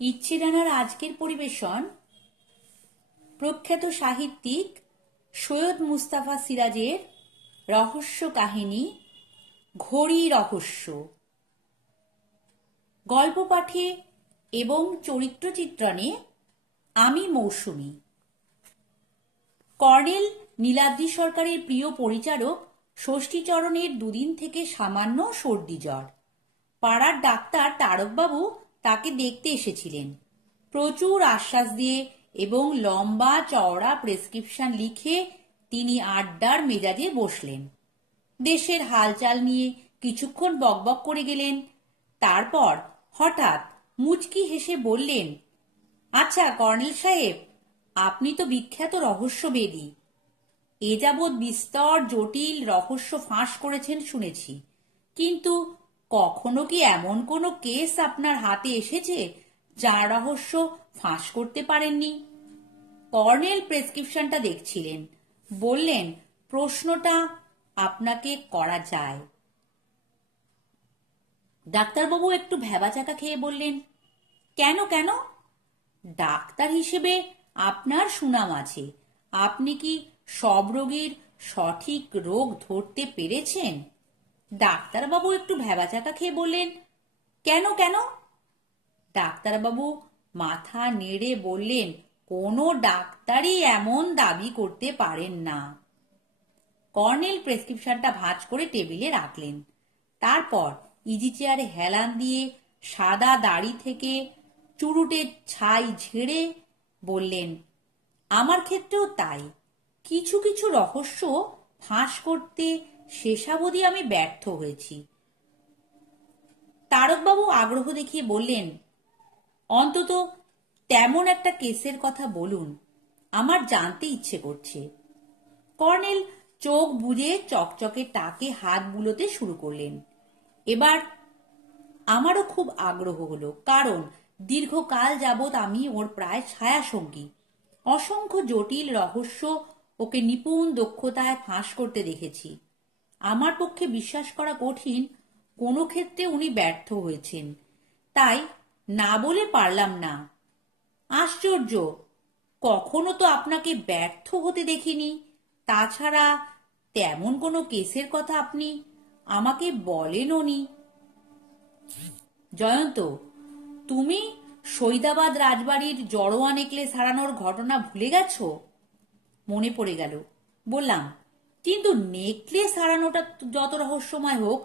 ইচ্ছে ডানার আজকের পরিবেশন প্রখ্যাত সাহিত্যিক সৈয়দ মুস্তাফা সিরাজের রহস্য কাহিনী ঘড়ি রহস্য। গল্প পাঠে এবং চরিত্র চিত্রণে আমি মৌসুমী। কর্নেল নীলাদ্রি সরকারের প্রিয় পরিচারক ষষ্ঠীচরণের দুদিন থেকে সামান্য সর্দি জ্বর। পাড়ার ডাক্তার তারকবাবু তাকে দেখতে এসেছিলেন। প্রচুর আশ্বাস দিয়ে এবং লম্বা চওড়া প্রেসক্রিপশন লিখে তিনি আড্ডার মেজাজে বসলেন। দেশের হালচাল নিয়ে কিছুক্ষণ বকবক করে গেলেন। তারপর হঠাৎ মুচকি হেসে বললেন, আচ্ছা কর্নেল সাহেব, আপনি তো বিখ্যাত রহস্যবেদী। এ যাবৎ বিস্তর জটিল রহস্য ফাঁস করেছেন শুনেছি, কিন্তু কখনো কি এমন কোনো কেস আপনার হাতে এসেছে যার রহস্য ফাঁস করতে পারেননি? কর্নেল প্রেসক্রিপশনটা দেখছিলেন। বললেন, প্রশ্নটা আপনাকে করা যায়। ডাক্তারবাবু একটু ভ্যাবাচাকা খেয়ে বললেন, কেন কেন? ডাক্তার হিসেবে আপনার সুনাম আছে। আপনি কি সব রোগীর সঠিক রোগ ধরতে পেরেছেন? ডাক্তারবাবু একটু ভ্যাবাচাকা খেয়ে বললেন, কেন কেন? ডাক্তারবাবু মাথা নেড়ে বললেন, কোনো ডাক্তারই এমন দাবি করতে পারেন না। কর্নেল প্রেসক্রিপশনটা ভাঁজ করে টেবিলে রাখলেন। তারপর ইজি চেয়ারে হেলান দিয়ে সাদা দাড়ি থেকে চুরুটের ছাই ঝেড়ে বললেন, আমার ক্ষেত্রেও তাই। কিছু কিছু রহস্য ফাঁস করতে শেষাবধি আমি ব্যর্থ হয়েছি। তারকবাবু আগ্রহ দেখিয়ে বললেন, অন্তত তেমন একটা কেসের কথা বলুন, আমার জানতে ইচ্ছে করছে। কর্নেল চোখ বুজে চকচকে টাকে হাত বুলোতে শুরু করলেন। এবার আমারও খুব আগ্রহ হলো, কারণ দীর্ঘকাল যাবৎ আমি ওর প্রায় ছায়াসঙ্গী। অসংখ্য জটিল রহস্য ওকে নিপুণ দক্ষতায় ফাঁস করতে দেখেছি। আমার পক্ষে বিশ্বাস করা কঠিন কোনো ক্ষেত্রে উনি ব্যর্থ হয়েছেন। তাই না বলে পারলাম না। আশ্চর্য, কখনো তো আপনাকে ব্যর্থ হতে দেখিনি। তাছাড়া তেমন কোনো কেসের কথা আপনি আমাকে বলেনও নি। জয়ন্ত, তুমি সৈদাবাদ রাজবাড়ির জড়োয়া নেকলেস হারানোর ঘটনা ভুলে গেছো? মনে পড়ে গেল। বললাম, কিন্তু নেকলেস হারানোটা যত রহস্যময় হোক,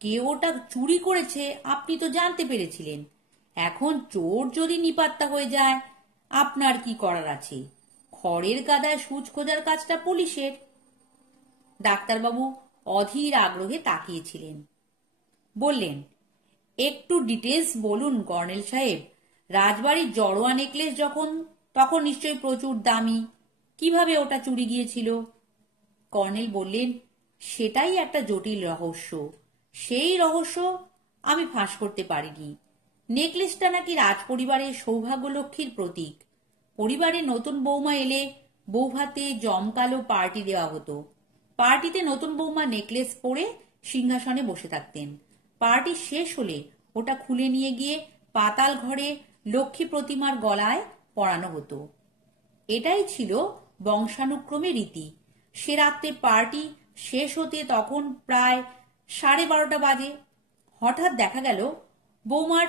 কে ওটা চুরি করেছে আপনি তো জানতে পেরেছিলেন। এখন চোর যদি নিপাত্তা হয়ে যায়, আপনার কি করার আছে? খড়ের গাদায় সূচ খোঁজার কাজটা পুলিশের। ডাক্তারবাবু অধীর আগ্রহে তাকিয়েছিলেন। বললেন, একটু ডিটেলস বলুন কর্নেল সাহেব। রাজবাড়ির জড়োয়া নেকলেস তখন নিশ্চয়ই প্রচুর দামি। কিভাবে ওটা চুরি গিয়েছিল? কর্নেল বললেন, সেটাই একটা জটিল রহস্য। সেই রহস্য আমি ফাঁস করতে পারিনি। নেকলেসটা নাকি রাজপরিবারের সৌভাগ্যলক্ষ্মীর প্রতীক। পরিবারে নতুন বৌমা এলে বৌভাতে জমকালো পার্টি দেওয়া হতো। পার্টিতে নতুন বৌমা নেকলেস পরে সিংহাসনে বসে থাকতেন। পার্টি শেষ হলে ওটা খুলে নিয়ে গিয়ে পাতাল ঘরে লক্ষ্মী প্রতিমার গলায় পরানো হতো। এটাই ছিল বংশানুক্রমে রীতি। সে রাত্রে পার্টি শেষ হতে তখন প্রায় 12:30 বাজে। হঠাৎ দেখা গেল বৌমার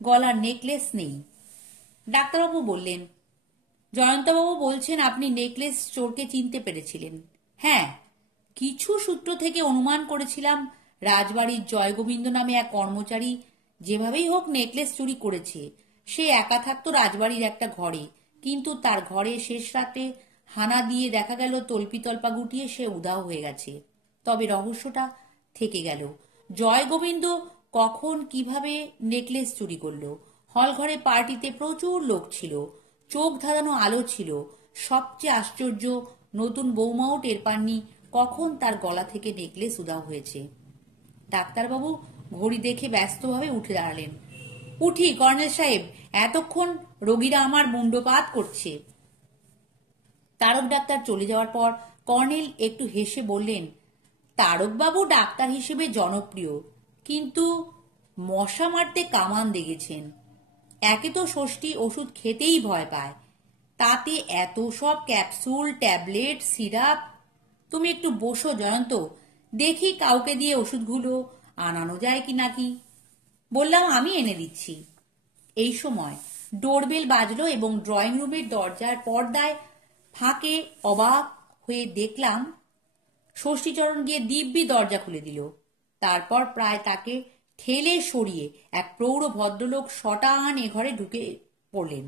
গলার নেকলেস নেই। ডাক্তারবাবু বললেন, জয়ন্তবাবু বলছেন আপনি নেকলেস চোরকে চিনতে পেরেছিলেন? হ্যাঁ, কিছু সূত্র থেকে অনুমান করেছিলাম রাজবাড়ির জয়গোবিন্দ নামে এক কর্মচারী যেভাবেই হোক নেকলেস চুরি করেছে। সে একা থাকতো রাজবাড়ির একটা ঘরে, কিন্তু তার ঘরে শেষ রাতে হানা দিয়ে দেখা গেল তল্পিতল্পা গুটিয়ে সে উধাও হয়ে গেছে। তবে রহস্যটা থেকে গেল, জয়গোবিন্দ কখন কিভাবে নেকলেস চুরি করলো। হলঘরে পার্টিতে প্রচুর লোক ছিল, চোখ ধাঁধানো আলো ছিল। সবচেয়ে আশ্চর্য, নতুন বৌমাও টের পাননি কখন তার গলা থেকে নেকলেস উধাও হয়েছে। ডাক্তারবাবু ঘড়ি দেখে ব্যস্তভাবে উঠে দাঁড়ালেন। উঠি কর্নেল সাহেব, এতক্ষণ রোগীরা আমার মুন্ডপাত করছে। তারক ডাক্তার চলে যাওয়ার পর কর্নেল একটু হেসে বললেন, তারকবাবু ডাক্তার হিসেবে জনপ্রিয়, কিন্তু মশা মারতে কামান দেখেছেন। একে তো ষষ্ঠী ওষুধ খেতেই ভয় পায়, তাতে এত সব ক্যাপসুল, ট্যাবলেট, সিরাপ। তুমি একটু বসো জয়ন্ত, দেখি কাউকে দিয়ে ওষুধগুলো আনানো যায় কি নাকি। বললাম, আমি এনে দিচ্ছি। এই সময় ডোরবেল বাজলো এবং ড্রয়িং রুমের দরজার পর্দায় ফাঁকে অবাক হয়ে দেখলাম ষষ্ঠীচরণ গিয়ে দিব্যি দরজা খুলে দিল। তারপর প্রায় তাকে ঠেলে সরিয়ে এক প্রৌঢ় ভদ্রলোক শটান এ ঘরে ঢুকে পড়লেন।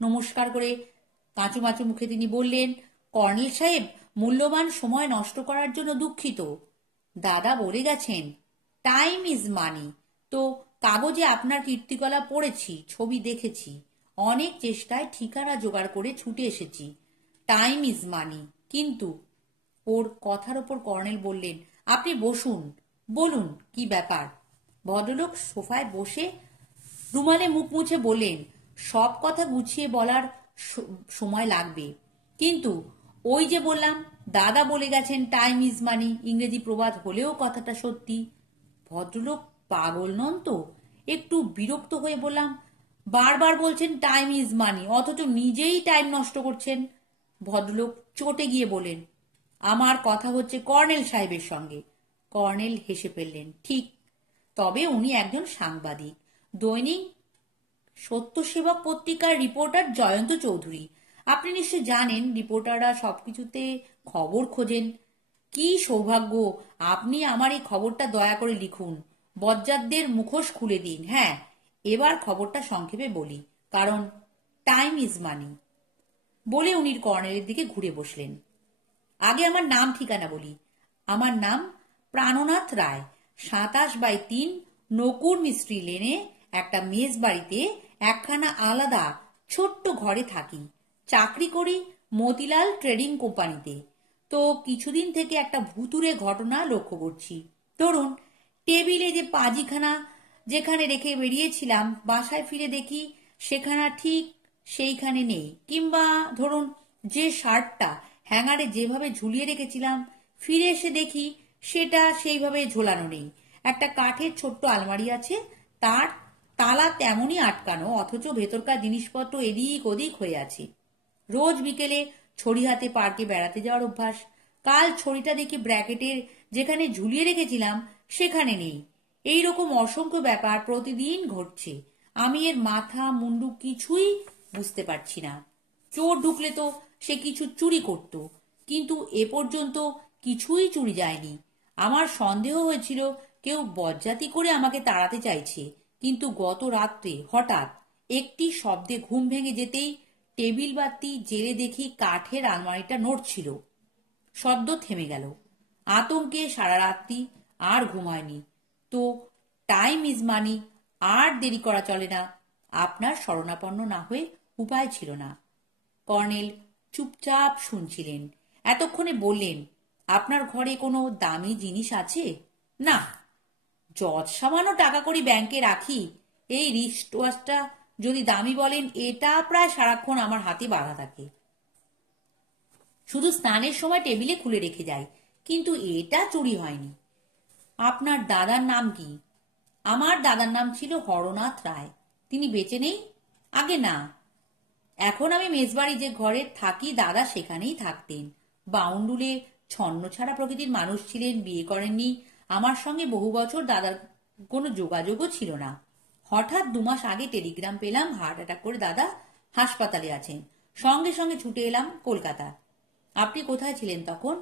নমস্কার করে কাঁচুমাচু মুখে তিনি বললেন, কর্নেল সাহেব, মূল্যবান সময় নষ্ট করার জন্য দুঃখিত। দাদা বলে গেছেন টাইম ইজ মানি। তো কাগজে আপনার কীর্তিকলা পড়েছি, ছবি দেখেছি, অনেক চেষ্টায় ঠিকানা জোগাড় করে ছুটে এসেছি। Time is money. কিন্তু ওর কথার ওপর কর্নেল বললেন, আপনি বসুন, বলুন কি ব্যাপার। ভদ্রলোক সোফায় বসে রুমালে মুখ মুছে বললেন, সব কথা গুছিয়ে বলার সময় লাগবে, কিন্তু ওই যে বললাম দাদা বলে গেছেন টাইম ইজ মানি, ইংরেজি প্রবাদ হলেও কথাটা সত্যি। ভদ্রলোক পাগল নন তো? একটু বিরক্ত হয়ে বললাম, বারবার বলছেন টাইম ইজ মানি, অথচ নিজেই টাইম নষ্ট করছেন। ভদ্রলোক চটে গিয়ে বলেন, আমার কথা হচ্ছে কর্নেল সাহেবের সঙ্গে। কর্নেল হেসে ফেললেন, ঠিক, তবে উনি একজন সাংবাদিক, দৈনিক সত্যসেবক পত্রিকার রিপোর্টার জয়ন্ত চৌধুরী। আপনি নিশ্চয় জানেন রিপোর্টাররা সবকিছুতে খবর খোঁজেন। কি সৌভাগ্য, আপনি আমার এই খবরটা দয়া করে লিখুন, বজ্জাতদের মুখোশ খুলে দিন। হ্যাঁ, এবার খবরটা সংক্ষেপে বলি, কারণ টাইম ইজ মানি। বলে উনি কর্নেলের দিকে ঘুরে বসলেন। আগে আমার নাম ঠিকানা বলি। আমার নাম প্রাণনাথ রায়, 27/3 নকুর মিস্ত্রি লেনে একটা মেজ বাড়িতে একখানা আলাদা ছোট্ট ঘরে থাকি। চাকরি করি মতিলাল ট্রেডিং কোম্পানিতে। তো কিছুদিন থেকে একটা ভুতুরে ঘটনা লক্ষ্য করছি। ধরুন, টেবিলে যে পাজিখানা যেখানে রেখে বেরিয়েছিলাম, বাসায় ফিরে দেখি সেখানা ঠিক সেইখানে নেই। কিংবা ধরুন, যে শার্টটা হ্যাঙ্গারে যেভাবে ঝুলিয়ে রেখেছিলাম, ফিরে এসে দেখি সেটা সেইভাবে ঝোলানো নেই। একটা কাঠের ছোট্ট আলমারি আছে, তার তালা তেমনই আটকানো, অথচ ভেতরকার জিনিসপত্র এদিক ওদিক হয়ে আছে। রোজ বিকেলে ছড়ি হাতে পার্কে বেড়াতে যাওয়ার অভ্যাস। কাল ছড়িটা দেখি ব্র্যাকেটের যেখানে ঝুলিয়ে রেখেছিলাম সেখানে নেই। এই রকম অসংখ্য ব্যাপার প্রতিদিন ঘটছে। আমি এর মাথা মুন্ডু কিছুই বুঝতে পারছি না। চোর ঢুকলে তো সে কিছু চুরি করত, কিন্তু এ পর্যন্ত কিছুই চুরি যায়নি। আমার সন্দেহ হয়েছিল কেউ বজ্জাতি করে আমাকে তাড়াতে চাইছে, কিন্তু গত রাত্রে হঠাৎ একটি শব্দে ঘুম ভেঙে যেতেই টেবিল বাতি জেলে দেখি কাঠের আলমারিটা নড়ছিল। শব্দ থেমে গেল। আতঙ্কে সারা রাত্রি আর ঘুম হয়নি। তো টাইম ইজ মানি, আর দেরি করা চলে না। আপনার শরণাপন্ন না হয়ে উপায় ছিল না। কর্নেল চুপচাপ শুনছিলেন। এতক্ষণে বললেন, আপনার ঘরে কোনো দামি জিনিস আছে? না, যত সামান্য টাকা করি ব্যাংকে রাখি। এই রিস্ট ওয়াচটা যদি দামি বলেন, এটা প্রায় সারাক্ষণ আমার হাতে বাঁধা থাকে। শুধু স্নানের সময় টেবিলে খুলে রেখে যাই, কিন্তু এটা চুরি হয়নি। আপনার দাদার নাম কি? আমার দাদার নাম ছিল হরনাথ রায়। তিনি বেঁচে নেই? আগে না, এখন আমি মেজবাড়ি যে ঘরে থাকি দাদা সেখানেই থাকতেন। বাউন্ডুলে ছন্ন ছাড়া প্রকৃতির মানুষ ছিলেন, বিয়ে করেননি। আমার সঙ্গে বহু বছর দাদার কোনো যোগাযোগও ছিল না। হঠাৎ 2 মাস আগে টেলিগ্রাম পেলাম হার্ট অ্যাটাক করে দাদা হাসপাতালে আছেন। সঙ্গে সঙ্গে ছুটে এলাম কলকাতা। আপনি কোথায় ছিলেন তখন?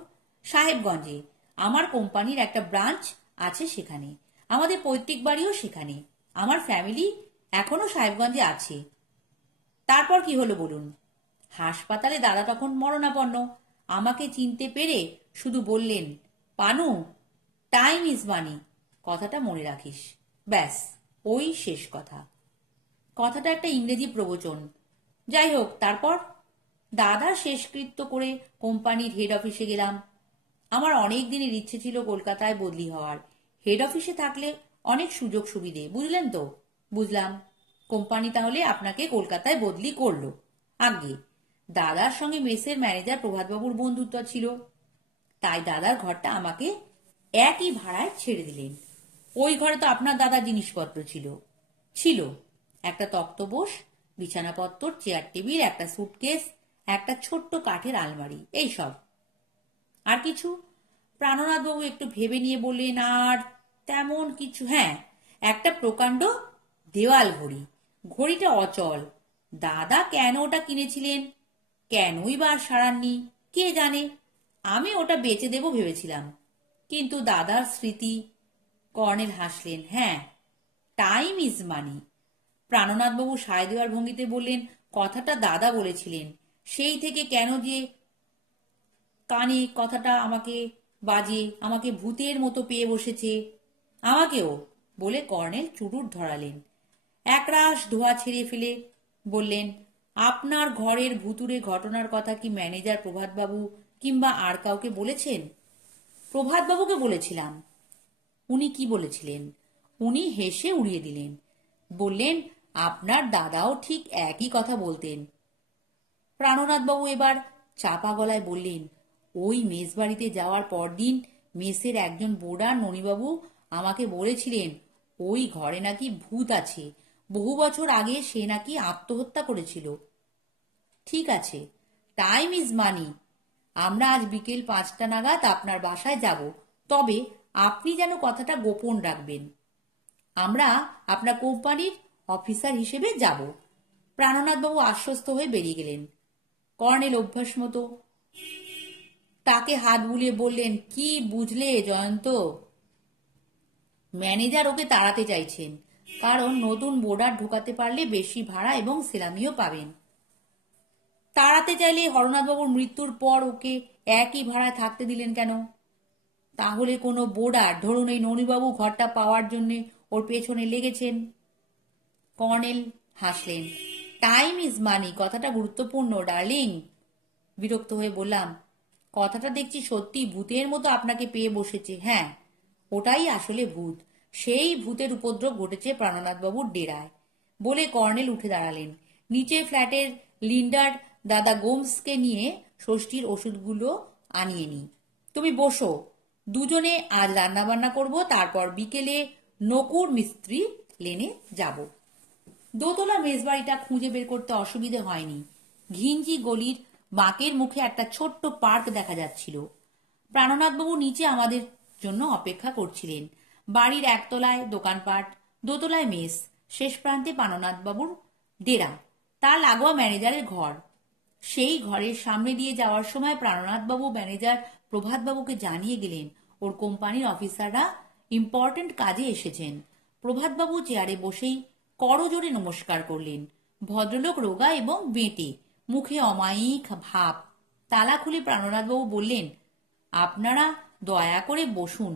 সাহেবগঞ্জে। আমার কোম্পানির একটা ব্রাঞ্চ আছে সেখানে। আমাদের পৈতৃক বাড়িও সেখানে। আমার ফ্যামিলি এখনো সাহেবগঞ্জে আছে। তারপর কি হলো বলুন। হাসপাতালে দাদা তখন মরণাপন্ন। আমাকে চিনতে পেরে শুধু বললেন, পানু, টাইম ইজ মানি, কথাটা মনে রাখিস। ব্যাস, ওই শেষ কথা। কথাটা একটা ইংরেজি প্রবচন। যাই হোক, তারপর দাদা শেষকৃত্য করে কোম্পানির হেড অফিসে গেলাম। আমার অনেক দিনের ইচ্ছে ছিল কলকাতায় বদলি হওয়ার। হেড অফিসে থাকলে অনেক সুযোগ সুবিধে, বুঝলেন তো? বুঝলাম। কোম্পানি তাহলে আপনাকে কলকাতায় বদলি করলো। আগে দাদার সঙ্গে মেসের ম্যানেজার প্রভাতবাবুর বন্ধুত্ব ছিল, তাই দাদার ঘরটা আমাকে একই ভাড়ায় ছেড়ে দিলেন। ওই ঘরে তো আপনার দাদার জিনিসপত্র ছিল। ছিল একটা তক্তপোষ, বিছানাপত্র, চেয়ার টেবিল, একটা সুটকেস, একটা ছোট্ট কাঠের আলমারি, এই সব। আর কিছু? প্রাণনাথবাবু একটু ভেবে নিয়ে বললেন, আর তেমন কিছু, হ্যাঁ, একটা প্রকাণ্ড দেওয়াল ঘড়ি। ঘড়িটা অচল। দাদা কেন ওটা কিনেছিলেন, কেনই বা সারাননি, কে জানে। আমি ওটা বেচে দেব ভেবেছিলাম, কিন্তু দাদার স্মৃতি। কর্নেল হাসলেন। হ্যাঁ, টাইম ইজ মানি। প্রাণনাথবাবু সায় দেওয়ার ভঙ্গিতে বললেন, কথাটা দাদা বলেছিলেন, সেই থেকে কেন যে কানে কথাটা আমাকে বাজে, আমাকে ভূতের মতো পেয়ে বসেছে। আমাকেও, বলে কর্নেল চুরুট ধরালেন। একরাশ ধোঁয়া ছেড়ে ফেলে বললেন, আপনার ঘরের ভুতুড়ে ঘটনার কথা কি ম্যানেজার প্রভাতবাবু কিংবা আর কাউকে বলেছেন? প্রভাতবাবুকে বলেছিলাম। উনি কি বলেছিলেন? উনি হেসে উড়িয়ে দিলেন। বললেন, আপনার দাদাও ঠিক একই কথা বলতেন। প্রাণনাথবাবু এবার চাপা গলায় বললেন, ওই মেসবাড়িতে যাওয়ার পরদিন মেসের একজন বোর্ডার ননীবাবু আমাকে বলেছিলেন ওই ঘরে নাকি ভূত আছে, বহু বছর আগে সে নাকি আত্মহত্যা করেছিল। ঠিক আছে, টাইম ইজ মানি। আমরা আজ বিকেল 5টা নাগাদ আপনার বাসায় যাব, তবে আপনি যেন কথাটা গোপন রাখবেন। আমরা আপনার কোম্পানির অফিসার হিসেবে যাব। প্রাণনাথবাবু আশ্বস্ত হয়ে বেরিয়ে গেলেন। কর্নেল অভ্যাস মতো তাকে হাত বুলিয়ে বললেন, কি বুঝলে জয়ন্ত? ম্যানেজার ওকে তাড়াতে চাইছেন, কারণ নতুন বোর্ডার ঢোকাতে পারলে বেশি ভাড়া এবং সেলামিও পাবেন। তাড়াতে চাইলে হরনাথবাবুর মৃত্যুর পর ওকে একই ভাড়ায় থাকতে দিলেন কেন? তাহলে কোনো বোর্ডার, ধরুন এই ননীবাবু ঘরটা পাওয়ার জন্য ওর পেছনে লেগেছেন। কর্নেল হাসলেন। টাইম ইজ মানি কথাটা গুরুত্বপূর্ণ ডার্লিং। বিরক্ত হয়ে বললাম, কথাটা দেখছি সত্যি ভূতের মতো আপনাকে পেয়ে বসেছে। হ্যাঁ, ওটাই আসলে ভূত। সেই ভূতের উপদ্রব ঘটেছে প্রাণনাথবাবুর ডেরায়, বলে কর্নেল উঠে দাঁড়ালেন। নিচের ফ্ল্যাটের লিন্ডার দাদা গোমসকে নিয়ে ষষ্ঠীর ওষুধগুলো আনিয়ে নি। তুমি বসো, দুজনে আজ রান্নাবান্না করব, তারপর বিকেলে নকুর মিস্ত্রি লেনে যাব। দোতলা মেজবাড়িটা খুঁজে বের করতে অসুবিধে হয়নি। ঘিঞ্জি গলির বাঁকের মুখে একটা ছোট্ট পার্ক দেখা যাচ্ছিল। প্রাণনাথবাবু নিচে আমাদের জন্য অপেক্ষা করছিলেন। বাড়ির একতলায় দোকানপাট, দোতলায় মেস, শেষ প্রান্তে প্রাণনাথবাবুর ডেরা, তার লাগোয়া ম্যানেজারের ঘর। সেই ঘরের সামনে দিয়ে যাওয়ার সময় প্রাণনাথবাবু ম্যানেজার প্রভাতবাবুকে জানিয়ে গেলেন ওর কোম্পানির অফিসাররা ইম্পর্ট্যান্ট কাজে এসেছেন। প্রভাতবাবু চেয়ারে বসেই করজোড়ে নমস্কার করলেন। ভদ্রলোক রোগা এবং বেঁটে, মুখে অমায়িক ভাব। তালা খুলে প্রাণনাথবাবু বললেন, আপনারা দয়া করে বসুন,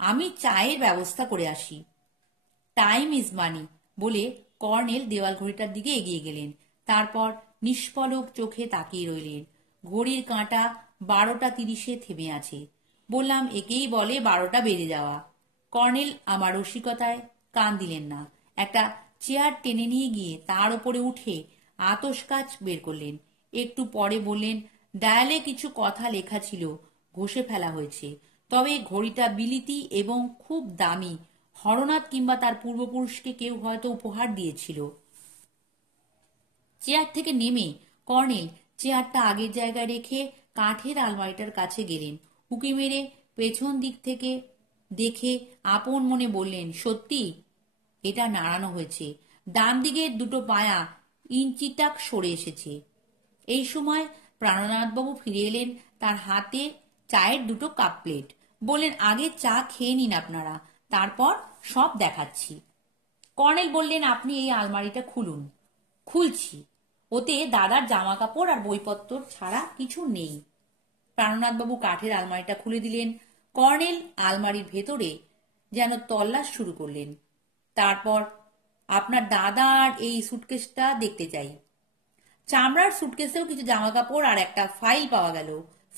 আমি চায়ের ব্যবস্থা করে আসি। টাইম ইজ মানি বলে কর্নেল দেওয়াল ঘড়িটার দিকে এগিয়ে গেলেন। তারপর নিষ্পলক চোখে তাকিয়ে রইলেন। ঘড়ির কাঁটা 12টা 30-এ থেমে আছে। বললাম, একেই বলে 12টা বেজে যাওয়া। কর্নেল আমার রসিকতায় কান দিলেন না। একটা চেয়ার টেনে নিয়ে গিয়ে তার উপরে উঠে আতস কাচ বের করলেন। একটু পরে বললেন, ডায়ালে কিছু কথা লেখা ছিল, ঘষে ফেলা হয়েছে, তবে ঘড়িটা বিলিতি এবং খুব দামি। হরনাথ কিংবা তার পূর্বপুরুষকে কেউ হয়তো উপহার দিয়েছিল। চেয়ার থেকে নেমে কর্নেল চেয়ারটা আগের জায়গায় রেখে কাঠের আলমারিটার কাছে গেলেন। উঁকি মেরে পেছন দিক থেকে দেখে আপন মনে বললেন, সত্যি এটা নাড়ানো হয়েছে, ডান দিকের দুটো পায়া ইঞ্চিটাক সরে এসেছে। এই সময় প্রাণনাথবাবু ফিরে এলেন, তার হাতে চায়ের দুটো কাপ প্লেট। বললেন, আগে চা খেয়ে নিন আপনারা, তারপর সব দেখাচ্ছি। কর্নেল বললেন, আপনি এই আলমারিটা খুলুন। খুলছি। ওতে দাদার জামা কাপড় আর বইপত্র ছাড়া কিছু নেই। প্রাণনাথবাবু কাঠের আলমারিটা খুলে দিলেন। কর্নেল আলমারির ভেতরে যেন তল্লাশ শুরু করলেন। তারপর, আপনার দাদার এই সুটকেসটা দেখতে চাই। চামড়ার সুটকেসেও কিছু জামা কাপড় আর একটা ফাইল পাওয়া গেল।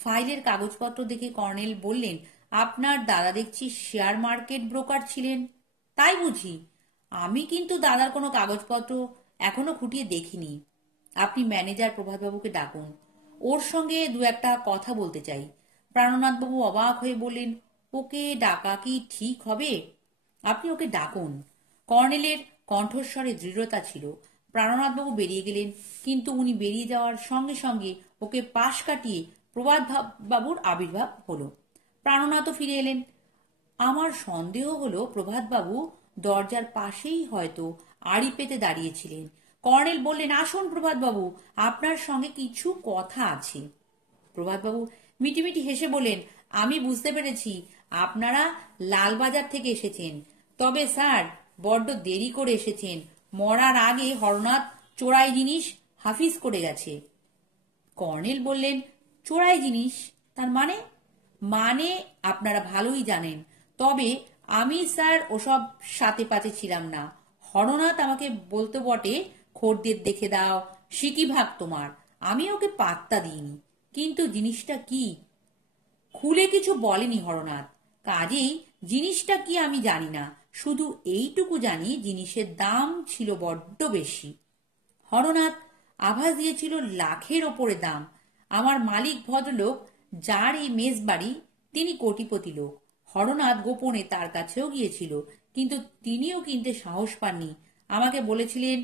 ফাইলের কাগজপত্র দেখে কর্নেল বললেন, আপনার দাদা দেখছি শেয়ার মার্কেট ব্রোকার ছিলেন, তাই বুঝি? আমি কিন্তু দাদার কোনো কাগজপত্র এখনো খুঁটিয়ে দেখিনি। আপনি ম্যানেজার প্রভাতবাবুকে ডাকুন, ওর সঙ্গে দু একটা কথা বলতে চাই। প্রাণনাথবাবু অবাক হয়ে বললেন, ওকে ডাকা কি ঠিক হবে? আপনি ওকে ডাকুন। কর্নেলের কণ্ঠস্বরে দৃঢ়তা ছিল। প্রাণনাথবাবু বেরিয়ে গেলেন, কিন্তু উনি বেরিয়ে যাওয়ার সঙ্গে সঙ্গে ওকে পাশ কাটিয়ে প্রভাত বাবুর আবির্ভাব হলো। প্রাণনাথও ফিরে এলেন। আমার সন্দেহ হলো প্রভাতবাবু দরজার পাশেই হয়তো আড়ি পেতে দাঁড়িয়েছিলেন। কর্নেল বললেন, আসুন প্রভাতবাবু, আপনার সঙ্গে কিছু কথা আছে। প্রভাতবাবু মিটিমিটি হেসে বললেন, আমি বুঝতে পেরেছি আপনারা লালবাজার থেকে এসেছেন। তবে স্যার, বড্ড দেরি করে এসেছেন। মরার আগে হরনাথ চোরাই জিনিস হাফিজ করে গেছে। কর্নেল বললেন, চোরাই জিনিস তার মানে? মানে আপনারা ভালোই জানেন। তবে আমি স্যার ওসব সাথে পাতে ছিলাম না। হরনাথ আমাকে বলতে বটে, খদ্দের দেখে দাও, সিকি ভাগ তোমার। আমি ওকে পাত্তা দিইনি। কিন্তু জিনিসটা কি খুলে কিছু বলেনি হরনাথ। কাজেই জিনিসটা কি আমি জানি না। শুধু এইটুকু জানি জিনিসের দাম ছিল বড্ড বেশি। হরনাথ আভাস দিয়েছিল লাখের ওপরে দাম। আমার মালিক ভদ্রলোক, যার এই মেস বাড়ি, তিনি কোটিপতি লোক। হরনাথ গোপনে তার কাছেও গিয়েছিল, কিন্তু তিনিও কিনতে সাহস পাননি। আমাকে বলেছিলেন,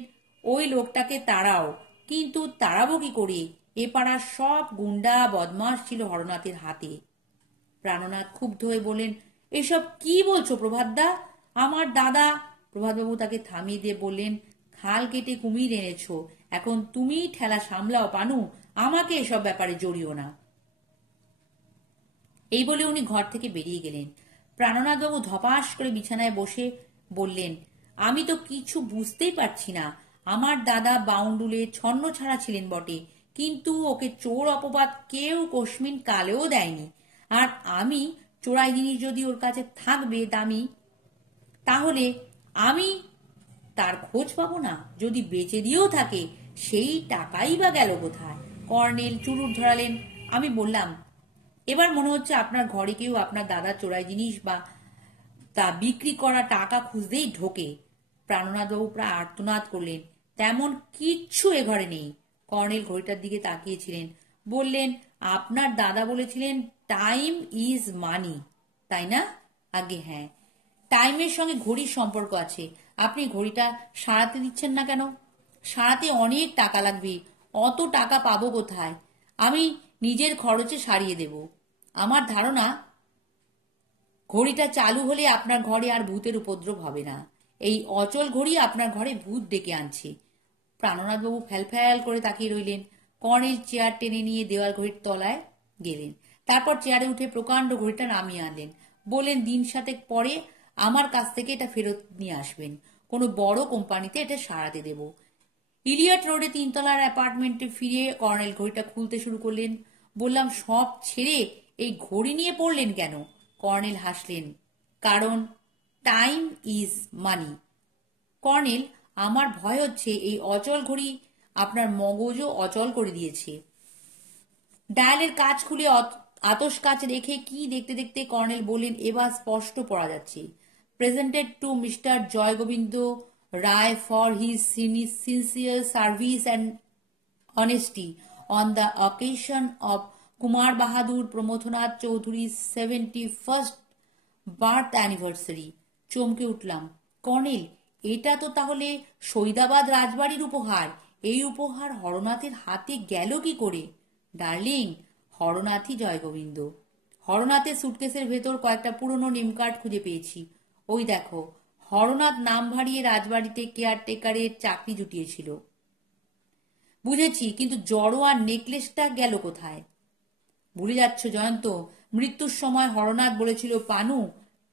ওই লোকটাকে তাড়াও। কিন্তু তাড়াবো কি করে? এ পাড়ার সব গুন্ডা বদমাস ছিল হরনাথের হাতে। প্রাণনাথ ক্ষুব্ধ হয়ে বললেন, এসব কি বলছো প্রভাতদা? আমার দাদা। প্রভাতবাবু তাকে থামিয়ে দিয়ে বললেন, খাল কেটে কুমির এনেছো, এখন তুমিই ঠেলা সামলাও পানু, আমাকে এসব ব্যাপারে জড়িও না। এই বলে উনি ঘর থেকে বেরিয়ে গেলেন। প্রাণনাথবাবু ধপাস করে বিছানায় বসে বললেন, আমি তো কিছু বুঝতেই পারছি না। আমার দাদা বাউন্ডুলে ছন্ন ছাড়া ছিলেন বটে, কিন্তু ওকে চোর অপবাদ কেউ কোশমিন কালেও দেয়নি। আর আমি চোরাই জিনিস যদি ওর কাছে থাকবে দামি, তাহলে আমি তার খোঁজ পাবো না। যদি বেচে দিয়েও থাকে, সেই টাকাই বা গেল কোথায়? কর্নেল চুরুট ধরালেন। আমি বললাম, এবার মনে হচ্ছে আপনার ঘরে কেউ আপনার দাদার চোরাই জিনিস বা তা বিক্রি করা টাকা খুঁজতেই ঢোকে। প্রাণনাথবাবু প্রায় আর্তনাদ করলেন, তেমন কিচ্ছু এ ঘরে নেই। কর্নেল ঘড়িটার দিকে তাকিয়েছিলেন, বললেন, আপনার দাদা বলেছিলেন টাইম ইজ মানি, তাই না? আগে হ্যাঁ। টাইমের সঙ্গে ঘড়ির সম্পর্ক আছে। আপনি ঘড়িটা সারাতে দিচ্ছেন না কেন? সারাতে অনেক টাকা লাগবে। অত টাকা পাবো কোথায়? আমি নিজের খরচে সারিয়ে দেব। আমার ধারণা ঘড়িটা চালু হলে আপনার ঘরে আর ভূতের উপদ্রব হবে না। এই অচল ঘড়ি আপনার ঘরে ভূত ডেকে আনছে। প্রাণনাথবাবু ফ্যাল করে তাকিয়ে রইলেন। কর্নেল চেয়ার টেনে নিয়ে দেওয়াল ঘড়ির তলায় গেলেন। তারপর চেয়ারে উঠে প্রকাণ্ড ঘড়িটা নামিয়ে আনলেন। বললেন, দিন সাতেক পরে আমার কাছ থেকে এটা ফেরত নিয়ে আসবেন। কোনো বড় কোম্পানিতে এটা সারাতে দেব। ইলিয়ট রোডে 3 তলার অ্যাপার্টমেন্টে ফিরে কর্নেল ঘড়িটা খুলতে শুরু করলেন। বললাম, সব ছেড়ে এই ঘড়ি নিয়ে পড়লেন কেন? কর্নেল হাসলেন, কারণ টাইম ইজ মানি। কর্নেল, আমার ভয় হচ্ছে এই অচল ঘড়ি আপনার মগজও অচল করে দিয়েছে। ডায়ালের কাজ খুলে আতস কাজ রেখে কি দেখতে দেখতে কর্নেল বললেন, এবার স্পষ্ট পড়া যাচ্ছে, presented to mister Joygobinda Roy for his sincere service and honesty on the occasion of Kumar Bahadur Pramothnath Chaudhury's 71st birth anniversary. চমকে উঠলাম, কর্নেল, এটা তো তাহলে সৈদাবাদ রাজবাড়ির উপহার। এই উপহার হরনাথের হাতে গেল কি করে? ডার্লিং, হরনাথই জয়গোবিন্দ। হরনাথের সুটকেসের ভেতর কয়েকটা পুরনো নেমকার্ড খুঁজে পেয়েছি। ওই দেখো, হরনাথ নাম ভারিয়ে রাজবাড়িতে কেয়ারটেকারের চাকরি জুটিয়েছিল। বুঝেছি, কিন্তু জড়ো আর নেকলেসটা গেল কোথায়? ভুলে যাচ্ছ জয়ন্ত, মৃত্যুর সময় হরনাথ বলেছিল, পানু,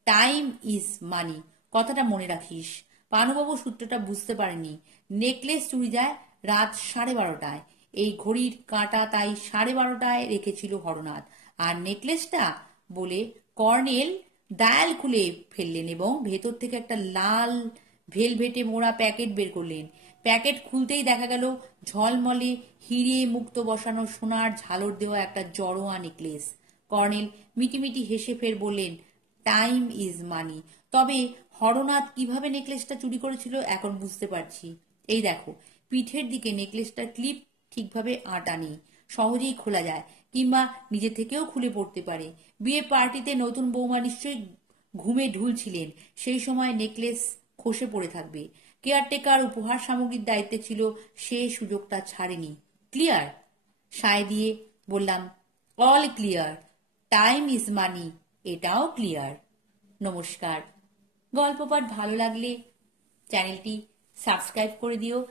টাইম ইজ মানি। কথাটা মনে রাখিস। পানুবাবু সূত্রটা বুঝতে পারেনি। নেকলেস চুরি যায় রাত 12:30টায়। এই ঘড়ির কাঁটা তাই 12:30টায় রেখেছিল হরনাথ। আর নেকলেসটা বলে কর্নেল ডায়াল খুলে ফেললেন এবং ভেতর থেকে একটা লাল ভেলভেটে মোড়া প্যাকেট বের করলেন। প্যাকেট খুলতেই দেখা গেল ঝলমলে হিরে মুক্ত বসানো সোনার ঝালর দেওয়া একটা জড়োয়া নেকলেস। কর্নেল মিটিমিটি হেসে ফের বললেন, টাইম ইজ মানি। তবে হরনাথ কিভাবে নেকলেসটা চুরি করেছিল এখন বুঝতে পারছি। এই দেখো, পিঠের দিকে নেকলেসটার ক্লিপ ঠিকভাবে আঁটা নেই। সহজেই খোলা যায়, কিংবা নিজে থেকেও খুলে পড়তে পারে। বিয়ে পার্টিতে নতুন বৌমা নিশ্চয়ই ঘুমে ঢুলছিলেন, সেই সময় নেকলেস খসে পড়ে থাকবে। কেয়ারটেকার উপহার সামগ্রীর দায়িত্বে ছিল, সে সুযোগটা ছাড়েনি। ক্লিয়ার? সায় দিয়ে বললাম, all clear. Time is money, এটাও ক্লিয়ার। নমস্কার। গল্প পাঠ ভালো লাগলে চ্যানেলটি সাবস্ক্রাইব করে দিও।